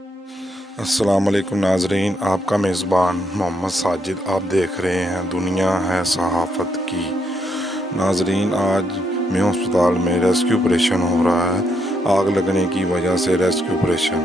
अस्सलाम वालेकुम नाजरीन, आपका मेज़बान मोहम्मद साजिद आप देख रहे हैं दुनिया है सहाफ़त की। नाजरीन, आज मेयो अस्पताल में रेस्क्यू ऑपरेशन हो रहा है। आग लगने की वजह से रेस्क्यू ऑपरेशन